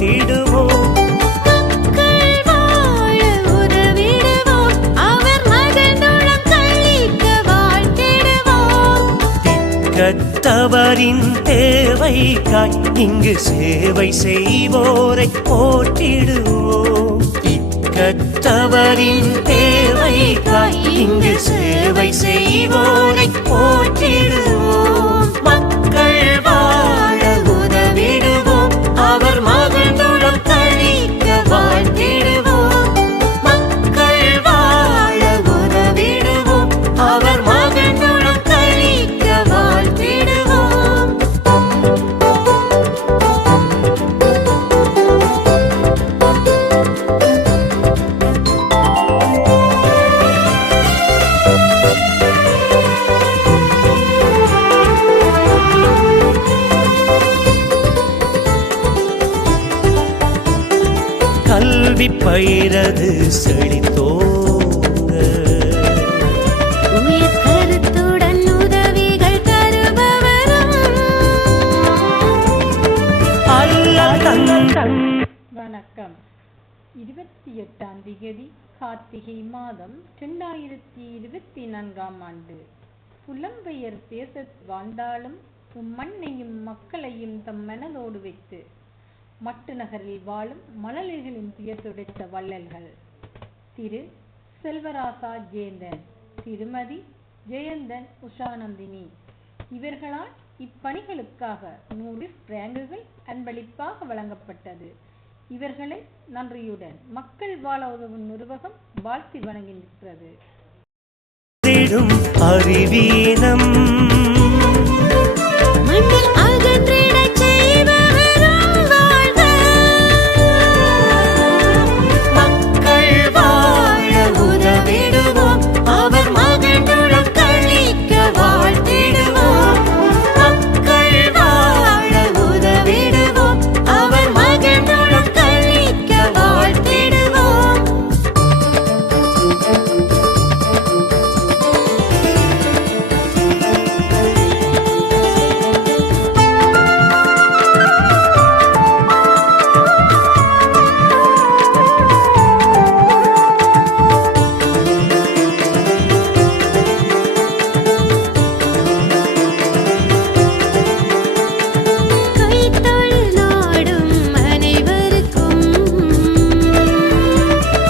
வாழ்த்திடுவோம். திக்கற்றவரின் தேவைக்காய் இங்கு சேவை செய்வோரை போற்றிடுவோம். திக்கற்றவரின் தேவைக்காய் இங்கு சேவை செய்வோரை போற்றிடுவோம். மக்கள் வாழ உதவிடுவோம், அவர் மகிழ்ந்துடன் கழிக்க வாழ்த்திடுவோம். மக்கள் வாழ உதவிடுவோம், அவர் மகிழ்ந்துடன் கழிக்க வாழ்த்திடுவோம். கல்வி பயிரது செழித்தோங்க, உயிர் கருத்துடன் உதவிகள் தருபவரும் வணக்கம். 28ஆம் திகதி கார்த்திகை மாதம் 2024ஆம் ஆண்டு. புலம்பெயர் தேசத்தில் வாழ்ந்தாலும் மண்ணையும் மக்களையும் தம் மனதோடு வைத்து மட்டு நகரில் வாழும் மழலைகளின் துயர் துடைத்த வள்ளல்கள் திரு செல்வராசா ஜெயந்தன், திருமதி ஜெயந்தன் உஷாநந்தினி இவர்களால் இப்பணிகளுக்காக 100 ரேங்குகள் அன்பளிப்பாக வழங்கப்பட்டது. இவர்களை நன்றியுடன் மக்கள் வாழ உதவும் நிர்வாகம் வாழ்த்தி வணங்குகின்றது. அறிவீனம் மண்ணில் அகன்றிடச் செய்பவரும் வாழ்க. மக்கள் வாழ உதவிடுவோம், அவர் மகிழ்ந்துடன் கழிக்க வாழ்த்திடுவோம். மக்கள் வாழ உதவிடுவோம், அவர் மகிழ்ந்துடன் கழிக்க வாழ்த்திடுவோம். கைத்தொழில் நாடும் அனைவருக்கும்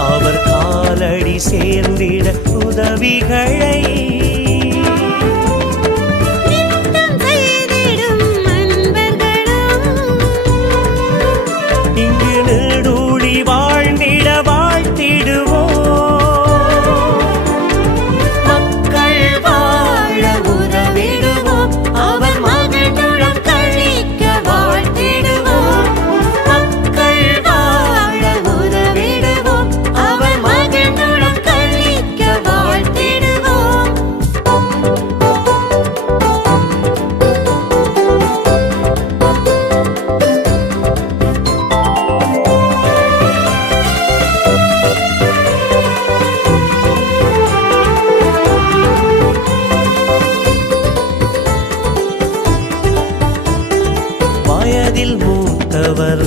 அவர் காலடி சேர்ந்திட உதவிகளை நித்தம் செய்திடும் அன்பர்களும் இங்கு நெடுடி வாழ்ந்திட வாழ்த்திடுவோம். மக்கள் வாழ உதவிடுவோம், அவர் மகிழ்ந்துடன் கழிக்க வாழ்த்திடுவோம். மக்கள் வாழ உதவிடுவோம், அவர் மகிழ்ந்துடன் கழிக்க வாழ்த்திடுவோம். வயதில் மூத்தவர்